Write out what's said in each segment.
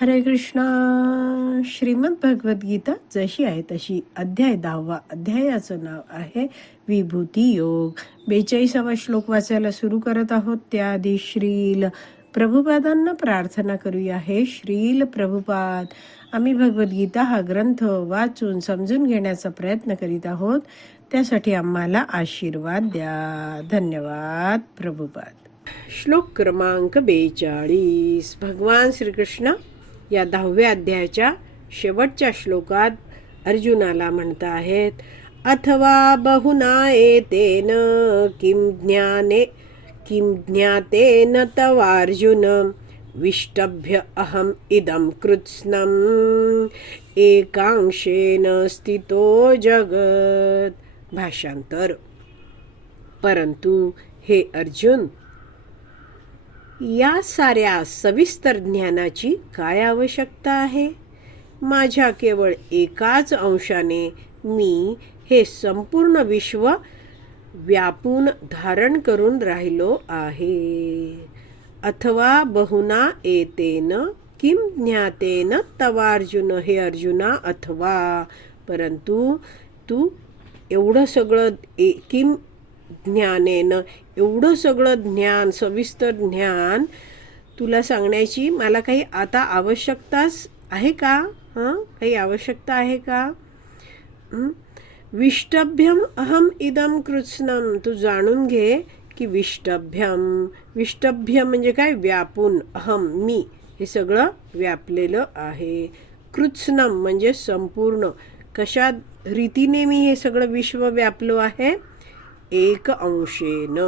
हरे कृष्णा श्रीमद भगवद्गीता जशी आहे तशी अध्याय दहावा अध्यायाचं नाव आहे विभूती योग. बेचाळीसावा श्लोक वाचायला सुरू करत आहोत. त्याआधी श्रील प्रभुपादांना प्रार्थना करूया. हे श्रील प्रभुपाद आम्ही भगवद्गीता हा ग्रंथ वाचून समजून घेण्याचा प्रयत्न करीत आहोत. त्यासाठी आम्हाला आशीर्वाद द्या. धन्यवाद प्रभुपाद. श्लोक क्रमांक बेचाळीस. भगवान श्रीकृष्ण या दहाव्या अध्यायाच्या शेवटच्या श्लोकात अर्जुनाला म्हणत आहेत अथवा बहुना एतेन किं ज्ञाने किं ज्ञातेन तवार्जुन विष्टभ्य अहम इदं कृत्स्नम एकांशेन स्थितो जगत. भाषांतर. परंतु हे अर्जुन या साऱ्या सविस्तर ज्ञानाची काय आवश्यकता आहे? माझ्या केवळ एकाच अंशाने मी हे संपूर्ण विश्व व्यापून धारण करून राहिलो आहे. अथवा बहुना एतेन किम ज्ञातेन तवार्जुन हे अर्जुना अथवा परंतु तू एवढं सगळं ए किम ज्ञानेनं एवढं सगळं ज्ञान सविस्तर ज्ञान तुला सांगण्याची मला काही आता आवश्यकताच आहे का? हां? काही आवश्यकता आहे का? विष्टभ्यम अहम इदम कृत्स्नम तू जाणून घे की विष्टभ्यम विष्टभ्य म्हणजे काय? व्यापून अहम मी हे सगळं व्यापलेलं आहे. कृत्स्नम म्हणजे संपूर्ण. कशा रीतीने मी हे सगळं विश्व व्यापलो आहे? एक अंशेन.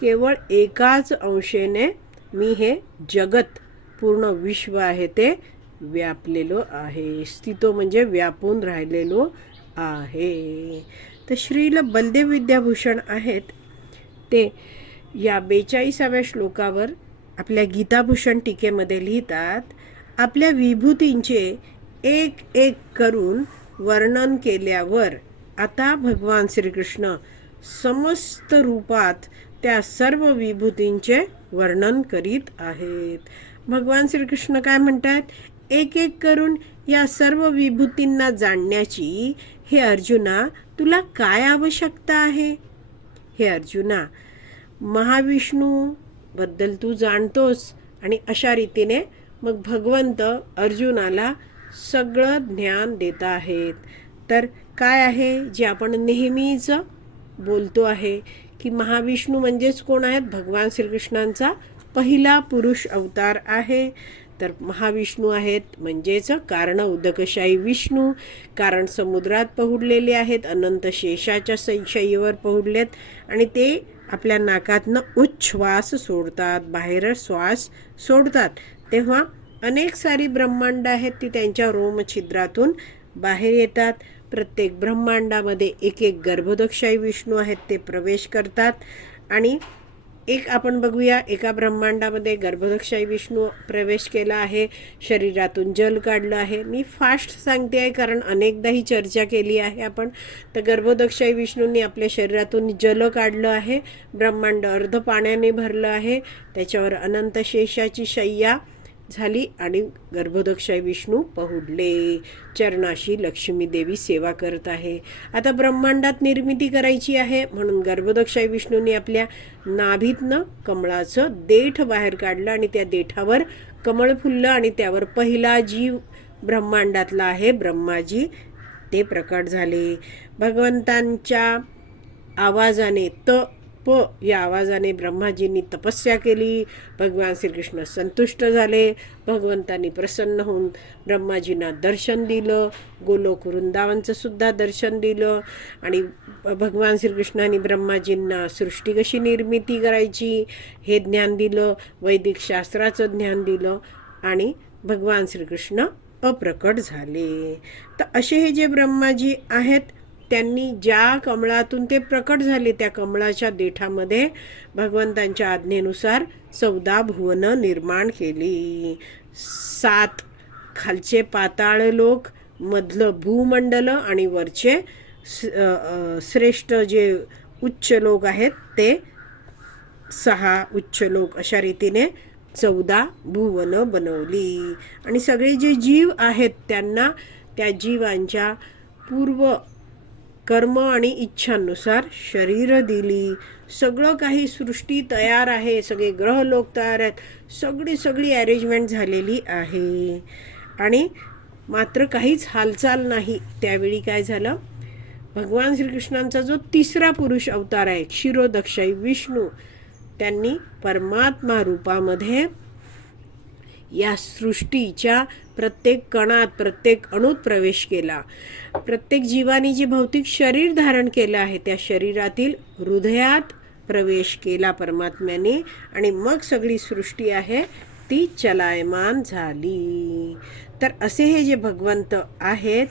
केवळ एकाच अंशेने मी हे जगत पूर्ण विश्व आहे ते व्यापलेलो आहे. स्थितो म्हणजे व्यापून राहिलेलो आहे. तर श्रील बलदेव विद्याभूषण आहेत. ते या बेचाळीसाव्या श्लोकावर आपल्या गीताभूषण टीकेमध्ये लिहितात आपल्या विभूतींचे एक एक करून वर्णन केल्यावर आता भगवान श्रीकृष्ण समस्त रूपात त्या सर्व विभूतींचे वर्णन करीत आहेत. भगवान श्रीकृष्ण काय म्हणतात? एक एक करून या सर्व विभूतींना जाणण्याची हे अर्जुना तुला काय आवश्यकता आहे? हे अर्जुना महाविष्णू बद्दल तू जाणतोस आणि अशा रीतीने मग भगवंत अर्जुनाला सगळं ज्ञान देत आहेत. तर काय आहे जे आपण नेहमीच बोलतो आहे की महाविष्णू म्हणजेच कोण आहेत? भगवान श्रीकृष्णांचा पहिला पुरुष अवतार आहे. तर महाविष्णू आहेत म्हणजेच कारण उदकशाही विष्णू कारण समुद्रात पहुडलेले आहेत अनंत शेषाच्या संशयीवर पहुडलेत आणि ते आपल्या नाकातनं उच्छ्वास सोडतात बाहेर श्वास सोडतात. तेव्हा अनेक सारी ब्रह्मांड आहेत ती त्यांच्या रोमछिद्रातून बाहेर येतात. प्रत्येक ब्रह्मांडामध्ये एक एक गर्भदक्षाई विष्णू आहेत ते प्रवेश करतात. आणि एक आपण बघूया एका ब्रह्मांडामध्ये गर्भदक्षाई विष्णू प्रवेश केला आहे शरीरातून जल काढलं आहे. मी फास्ट सांगते आहे कारण अनेकदा ही चर्चा केली आहे आपण. तर गर्भदक्षाई विष्णूंनी आपल्या शरीरातून जल काढलं आहे ब्रह्मांड अर्ध पाण्याने भरलं आहे त्याच्यावर अनंत शेषाची शय्या झाली आणि गर्भोदक्षय विष्णू पहुडले. चरणाशी लक्ष्मी देवी सेवा करत आहे. आता ब्रह्मांडात निर्मिती करायची आहे. म्हणून गर्भोदक्षय विष्णूंनी आपल्या नाभीतनं कमळाचं देठ बाहेर काढलं आणि त्या देठावर कमळ फुललं आणि त्यावर पहिला जीव ब्रह्मांडातला आहे. ब्रह्माजी ते प्रकट झाले. भगवंतांच्या आवाजाने त प या आवाजाने ब्रह्माजींनी तपस्या केली. भगवान श्रीकृष्ण संतुष्ट झाले. भगवंतांनी प्रसन्न होऊन ब्रह्माजींना दर्शन दिलं. गोलोक वृंदावनचं सुद्धा दर्शन दिलं. आणि भगवान श्रीकृष्णाने ब्रह्माजींना सृष्टी कशी निर्मिती करायची हे ज्ञान दिलं. वैदिक शास्त्राचं ज्ञान दिलं. आणि भगवान श्रीकृष्ण अप्रकट झाले. तर असे हे जे ब्रह्माजी आहेत त्यांनी ज्या कमळातून ते प्रकट झाले त्या कमळाच्या देठामध्ये भगवंतांच्या आज्ञेनुसार चौदा भुवनं निर्माण केली. सात खालचे पाताळ लोक मधलं भूमंडल आणि वरचे स- श्रेष्ठ जे उच्च लोक आहेत ते सहा उच्च लोक अशा रीतीने चौदा भुवनं बनवली. आणि सगळे जे जीव आहेत त्यांना त्या जीवांच्या पूर्व कर्म आणि इच्छांनुसार शरीर दिली. सगळं काही सृष्टी तयार आहे. सगळे ग्रह लोक तयार आहेत. सगळी सगळी अरेंजमेंट झालेली आहे. आणि मात्र काहीच हालचाल नाही. त्यावेळी काय झालं? भगवान श्रीकृष्णांचा जो तिसरा पुरुष अवतार आहे क्षीरोदक्षाई विष्णू त्यांनी परमात्मा रूपामध्ये या सृष्टीच्या प्रत्येक कणात प्रत्येक अणूत प्रवेश केला. प्रत्येक जीवाने जे भौतिक शरीर धारण केलं आहे त्या शरीरातील हृदयात प्रवेश केला परमात्म्याने आणि मग सगळी सृष्टी आहे ती चलायमान झाली. तर असे हे जे भगवंत आहेत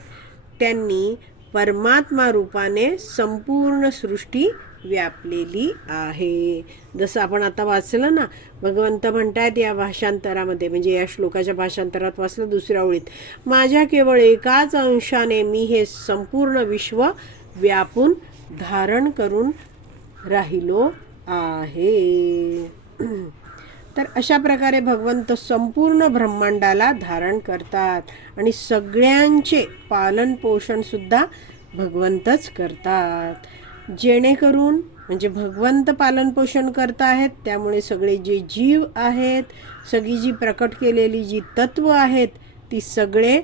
त्यांनी परमात्मा रूपाने संपूर्ण सृष्टी व्यापलेली आहे. जसं आपण आता वाचलं ना भगवंत म्हणतायत या भाषांतरामध्ये म्हणजे या श्लोकाच्या भाषांतरात वाचलं दुसऱ्या ओळीत माझ्या केवळ एकाच अंशाने मी हे संपूर्ण विश्व व्यापून धारण करून राहिलो आहे. तर अशा प्रकारे भगवंत संपूर्ण ब्रह्मांडाला धारण करतात आणि सगळ्यांचे पालन पोषण सुद्धा भगवंतच करतात. जेणेकरून म्हणजे भगवंत पालनपोषण करत आहेत त्यामुळे सगळे जे जीव आहेत सगळी जी प्रकट केलेली जी तत्व आहेत ती सगळे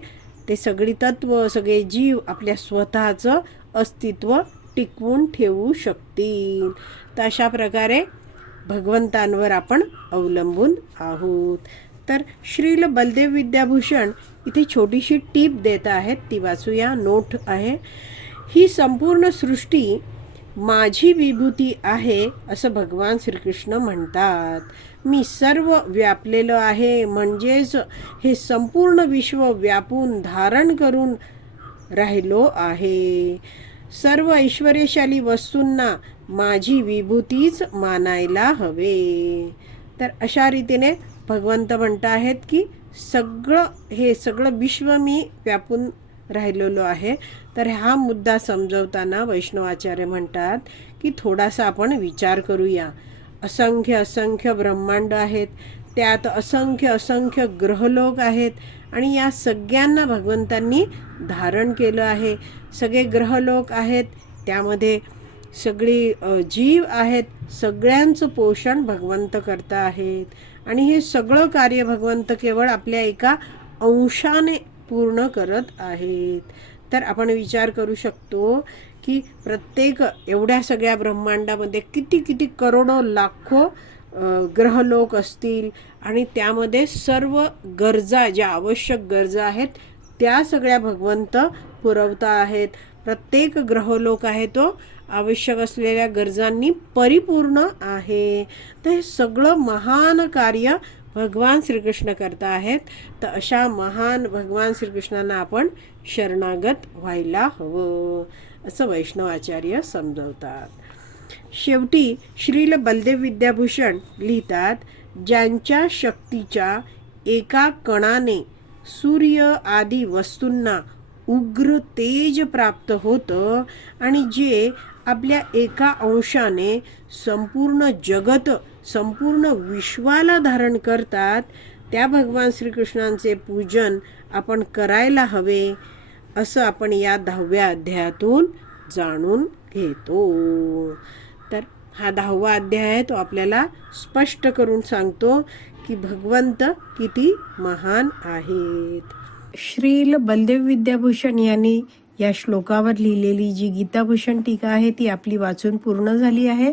ते सगळी तत्व सगळे जीव आपल्या स्वतःचं अस्तित्व टिकवून ठेवू शकतील. तर अशा प्रकारे भगवंतांवर आपण अवलंबून आहोत. तर श्रील बलदेव विद्याभूषण इथे छोटीशी टीप देत आहेत ती वाचूया. नोट आहे. ही संपूर्ण सृष्टी माझी विभूती आहे असं भगवान श्रीकृष्ण म्हणतात. मी सर्व व्यापलेलं आहे म्हणजेच हे संपूर्ण विश्व व्यापून धारण करून राहिलो आहे. सर्व ऐश्वर्यशाली वस्तूंना माझी विभूतीच मानायला हवे. तर अशा रीतीने भगवंत म्हणत आहेत की सगळं हे सगळं विश्व मी व्यापून राहिलेलो आहे. तर हा मुद्दा समजवताना वैष्णवाचार्य म्हणतात की थोडासा आपण विचार करूया. असंख्य असंख्य ब्रह्मांड आहेत. त्यात असंख्य असंख्य ग्रहलोक आहेत. आणि या सगळ्यांना भगवंतांनी धारण केलं आहे. सगळे ग्रहलोक आहेत. त्यामध्ये सगळी जीव आहेत. सगळ्यांचं पोषण भगवंत करता आहेत. आणि हे सगळं कार्य भगवंत केवळ आपल्या एका अंशाने पूर्ण करत आहेत. तर आपण विचार करू शकतो की प्रत्येक एवढ्या सगळ्या ब्रह्मांडामध्ये किती किती करोडो लाखो ग्रहलोक असतील आणि त्यामध्ये सर्व गरजा ज्या आवश्यक गरजा आहेत त्या सगळ्या भगवंत पुरवता आहेत. प्रत्येक ग्रहलोक आहे तो आवश्यक असलेल्या गरजांनी परिपूर्ण आहे. तर हे सगळं महान कार्य भगवान श्रीकृष्ण करता आहेत तर अशा महान भगवान श्रीकृष्णांना आपण शरणागत व्हायला हवं असं वैष्णवाचार्य समजवतात. शेवटी श्रील बलदेव विद्याभूषण लिहितात ज्यांच्या शक्तीच्या एका कणाने सूर्य आदी वस्तूंना उग्र तेज प्राप्त होतं आणि जे आपल्या एका अंशाने संपूर्ण जगत संपूर्ण विश्वाला धारण करतात त्या भगवान श्रीकृष्णांचे पूजन आपण करायला हवे असं आपण या दहाव्या अध्यायातून जाणून घेतो. तर हा दहावा अध्याय आहे तो आपल्याला स्पष्ट करून सांगतो की भगवंत किती महान आहेत. श्रील बलदेव विद्याभूषण यांनी या श्लोकावर लिहिलेली जी गीताभूषण टीका आहे ती आपली वाचून पूर्ण झाली आहे.